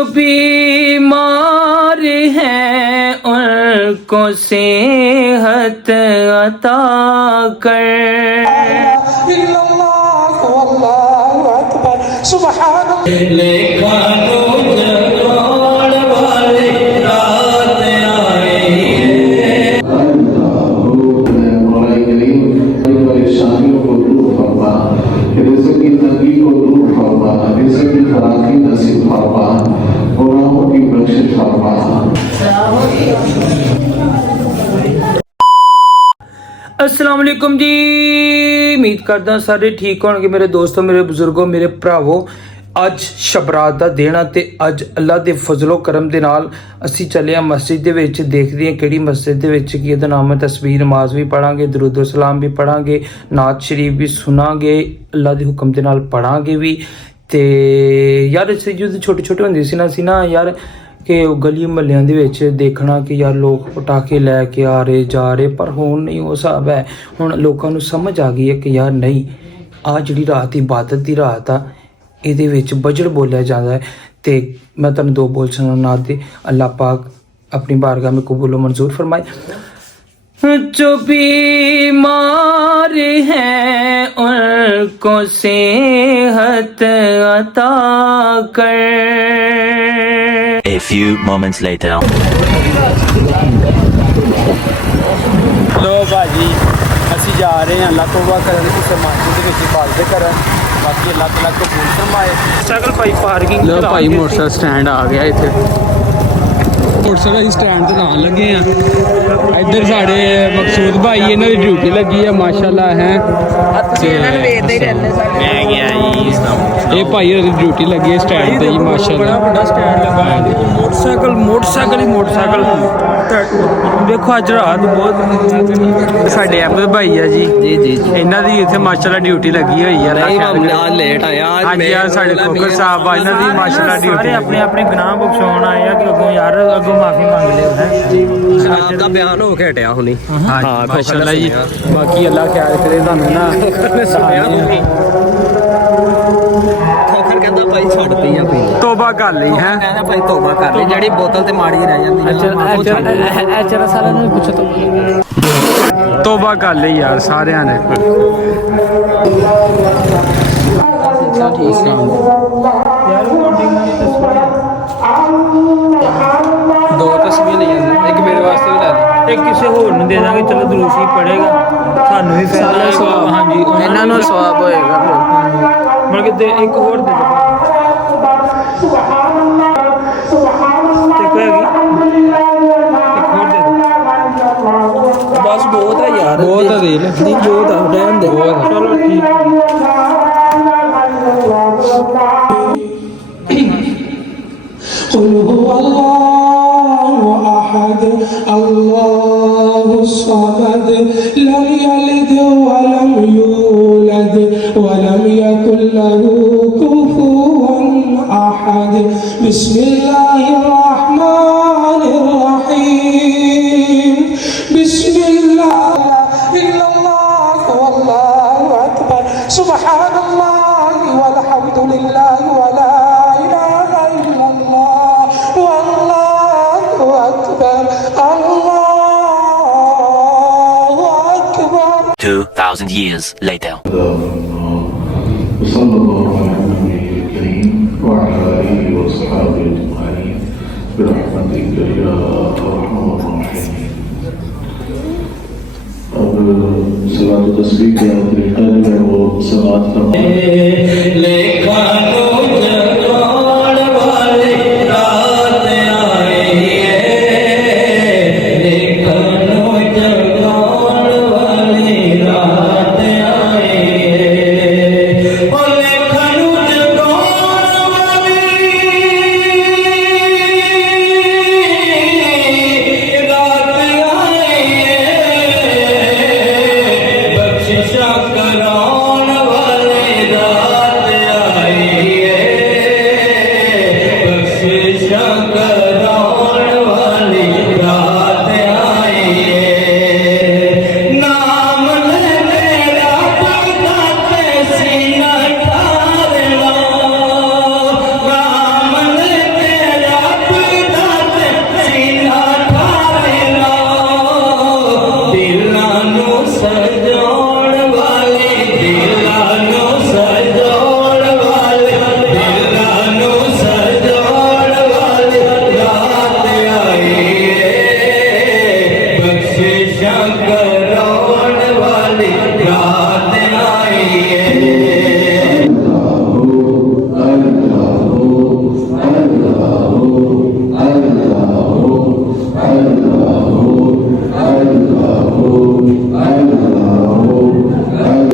जो बीमार हैं उनको सेहत अता कर। अस्सलाम वालेकुम जी, उम्मीद करदा सारे ठीक होणगे मेरे दोस्तों, मेरे बुजुर्गों, मेरे भरावो। ਅੱਜ ਸ਼ਬਰਾਤ ਦਾ ਦਿਨ ਆ ਤੇ ਅੱਜ ਅੱਲਾ ਦੇ ਫਜ਼ਲੋ ਕਰਮ ਦੇ ਨਾਲ ਅਸੀਂ ਚੱਲੇ ਆ ਮਸਜਿਦ ਦੇ ਵਿੱਚ। ਦੇਖਦੇ ਹਾਂ ਕਿਹੜੀ ਮਸਜਿਦ ਦੇ ਵਿੱਚ ਕੀ ਇਹਦਾ ਨਾਮ ਹੈ। ਤਸਬੀਹ ਨਮਾਜ਼ ਵੀ ਪੜਾਂਗੇ, ਦਰੂਦ ਸਲਾਮ ਵੀ ਪੜਾਂਗੇ, ਨਾਤ ਸ਼ਰੀਫ ਵੀ ਸੁਣਾਂਗੇ, ਅੱਲਾ ਦੇ ਹੁਕਮ ਦੇ ਨਾਲ ਪੜਾਂਗੇ ਵੀ। ਤੇ ਯਾਰ ਅਸੀਂ ਜਦੋਂ ਛੋਟੇ ਛੋਟੇ ਹੁੰਦੇ ਸੀ ਨਾ ਯਾਰ, ਕਿ ਗਲੀ ਮੁਹੱਲਿਆਂ ਦੇ ਵਿੱਚ ਦੇਖਣਾ ਕਿ ਯਾਰ ਲੋਕ ਪਟਾਕੇ ਲੈ ਕੇ ਆ ਰਹੇ ਜਾ ਰਹੇ, ਪਰ ਹੁਣ ਨਹੀਂ ਉਹ ਹਿਸਾਬ ਹੈ। ਹੁਣ ਲੋਕਾਂ ਨੂੰ ਸਮਝ ਆ ਗਈ ਹੈ ਕਿ ਯਾਰ ਨਹੀਂ, ਆ ਜਿਹੜੀ ਰਾਤ ਇਬਾਦਤ ਦੀ ਰਾਤ ਆ, ਇਹਦੇ ਵਿੱਚ ਬਜਟ ਬੋਲਿਆ ਜਾਂਦਾ ਹੈ। ਤੇ ਮੈਂ ਤੁਹਾਨੂੰ ਦੋ ਬੋਲ ਸੁਣਾ ਦੇ, ਅੱਲਾਹ ਪਾਕ अपनी बारगाह में कबूल मंजूर फरमाए। जो बीमार हैं उनको सेहत अता कर। A few moments later. लो भाजी ਅਸੀਂ ਜਾ ਰਹੇ ਹਾਂ ਤੌਬਾ ਕਰਨ ਕਿਸੇ ਮਸਜਿਦ ਦੇ ਵਿੱਚ ਇਬਾਦਤ ਕਰਨ। ਬਾਕੀ ਅੱਲਾਹ ਤਾਲਾ ਕਬੂਲ ਫਰਮਾਏ। ਸਾਈਕਲ ਭਾਈ ਪਾਰਕਿੰਗ ਲੋ ਭਾਈ ਮੋਟਰਸਾਈਕਲ ਸਟੈਂਡ ਆ ਗਿਆ ਇੱਥੇ। ਮੋਟਰਸਾਈਕਲ ਸਟੈਂਡ ਤੇ ਲਾਉਣ ਲੱਗੇ ਆ। ਇੱਧਰ ਸਾਡੇ ਮਕਸੂਦ ਭਾਈ, ਇਹਨਾਂ ਦੀ ਡਿਊਟੀ ਲੱਗੀ ਹੈ ਮਾਸ਼ਾਅੱਲਾ ਹੈ। ਮੈਂ ਗਿਆ ਜੀ, ਇਹ ਭਾਈ ਉਹਦੀ ਡਿਊਟੀ ਲੱਗੀ ਹੈ ਸਟੈਂਡ ਤੇ ਜੀ ਮਾਸ਼ਾਅੱਲਾ। ਵੱਡਾ ਸਟੈਂਡ ਲੱਗਾ ਹੈ। ਮੋਟਰਸਾਈਕਲ ਹੀ ਮੋਟਰਸਾਈਕਲ। ਦੇਖੋ ਅੱਜ ਰਾਤ ਬਹੁਤ ਸਾਡੇ ਅਹਿਮਦ ਭਾਈ ਆ ਜੀ, ਇਹਨਾਂ ਦੀ ਇੱਥੇ ਮਾਸ਼ਾਅੱਲਾ ਡਿਊਟੀ ਲੱਗੀ ਹੋਈ ਆ। ਅੱਜ ਲੇਟ ਆਇਆ ਅੱਜ ਸਾਡੇ ਖੋਖਰ ਸਾਹਿਬ ਆ, ਇਹਨਾਂ ਦੀ ਮਾਸ਼ਾਅੱਲਾ ਡਿਊਟੀ। ਆਪਣੇ ਆਪਣੇ ਗੁਨਾਹ ਬਖਸ਼ਾਉਣ ਆਏ ਆ ਕਿ ਅੱਗੋਂ ਯਾਰ ਅੱਗੋਂ ਮਾਫੀ ਮੰਗ ਲਿਓ ਹੈ। ਸ਼ਰਾਬ ਦਾ ਬਿਆਨ ਹੋ ਕੇ ਹਟਿਆ ਹੁਣੀ। ਹਾਂ ਮਾਸ਼ਾਅੱਲਾ ਜੀ। ਬਾਕੀ ਅੱਲਾਹ ਖਿਆਲ ਕਰੇ ਤੁਹਾਨੂੰ ਨਾ। ਖੋਖਰ ਕਹਿੰਦਾ ਭਾਈ ਛੱਡਦੀ ਆ ਪੀ, ਤੋਬਾ ਕਰ ਲਈ ਹੈ। ਕਹਿੰਦਾ ਭਾਈ ਤੋਬਾ ਕਰ ਲਈ, ਜਿਹੜੀ ਬੋਤਲ ਤੇ ਮਾੜੀ ਰਹਿ ਜਾਂਦੀ ਹੈ। ਅੱਛਾ ਸਾਰਿਆਂ ਨੂੰ ਪੁੱਛੋ ਤੋਬਾ ਕਰ ਲਈ ਯਾਰ ਸਾਰਿਆਂ ਨੇ। ਦੋ ਤਸਵੀਰ ਲਈ ਇੱਕ ਮੇਰੇ ਵਾਸਤੇ ਵੀ ਲੈ ਦੇ, ਇੱਕ ਕਿਸੇ ਹੋਰ ਨੂੰ ਦੇ ਦਾਂਗੇ। ਚਲੋ ਦਰੂਸ਼ੀ ਪੜੇਗਾ, ਸਾਨੂੰ ਵੀ ਫਾਇਦਾ ਹੋਏਗਾ। ਹਾਂਜੀ, ਇਹਨਾਂ ਨੂੰ ਸਵਾਬ ਹੋਏਗਾ। ਮਤਲਬ ਕਿ ਇੱਕ ਹੋਰ ਦੇ ਦੋ। ਬਸ ਬਹੁਤ ਹੈ ਯਾਰ, ਬਹੁਤ ਹੈ ਦੇ ਲੈ। ਨਹੀਂ ਬਹੁਤ ਆ, ਰਹਿਣ ਦੇ। ਚਲੋ ਠੀਕ। قل هو الله أحد الله الصمد لم يلد ولم يولد ولم يكن له كفوا أحد بسم الله الرحمن الرحيم بسم الله إلا الله والله أكبر سبحان الله والحمد لله ولا إله إلا الله والله أكبر الله أكبر. 2,000 years later. صلى الله على النبي الكريم وعلى آله وصحبه أجمعين برحمتك يا أرحم الراحمين. अब सलात तस्बीह का तरीका जो है वो समाअत करना। कराने वाले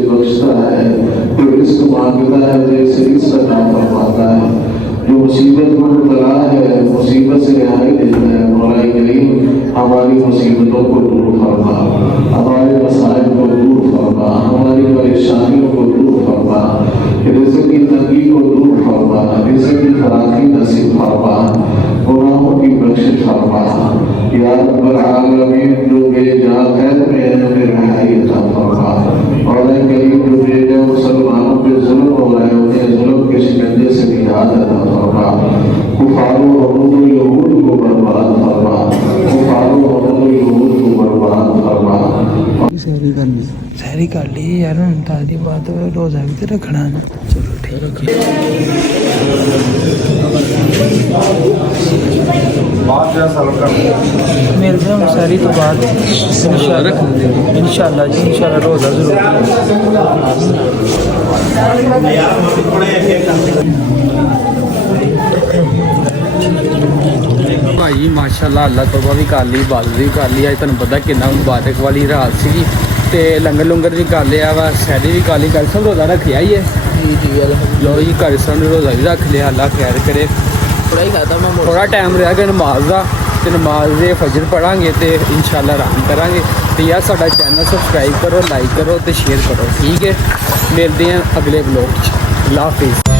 बख्शता है, जो रिस्क मांगता है जैसे रिस्क अता फरमाता है, जो मुसीबत में मुब्तला है मुसीबत से रिहाई देता है। मौला करीम हमारी मुसीबतों को दूर फरमा, हमारे मसाइल को दूर फरमा, हमारी परेशानियों को दूर फरमा, रिज़्क़ की तंगी को दूर फरमा, रिज़्क़ की फराखी नसीब फरमा, गुनाहों की बख्शिश फरमा। या रब्बल आलमीन, जो बेजा कैद में है उन्हें रिहाई अता फरमा। और करीम जो बेजा मुसलमानों पे जुल्म हो रहे हैं उन्हें जुल्म के शिकंजे से निजात अता फरमा। कुफारो और यहूद को बर्बाद फरमा, कुफारो और यहूद को बर्बाद फरमा। सहरी कर ली यार, हम ताजी बात रोजा भी तो रखना है। चलो ठीक है। मिलते हैं सहरी तो बाद इंशाल्लाह जी, इंशाल्लाह रोजा जरूर। भाई माशाल्लाह अल्लाह तौबा भी कर ली, इबादत भी कर ली। अज तुहानूं पता किन्ना मुबारक वाली रात सीगी ते लंगर लुंगर भी कर लिया वा, सैरी भी कर ली। कल सब रोज़ा रखिया ही है लो जी, कल सब ने रोज़ा भी रख लिया। अल्लाह खैर करे। थोड़ा टाइम रह गया नमाज का, तो नमाज दे फजर पढ़ांगे तो इंशाल्लाह आराम करांगे। तो यार साडा चैनल सबसक्राइब करो, लाइक करो तो शेयर करो, ठीक है। मिलते हैं अगले ब्लॉग। अल्लाह हाफिज़।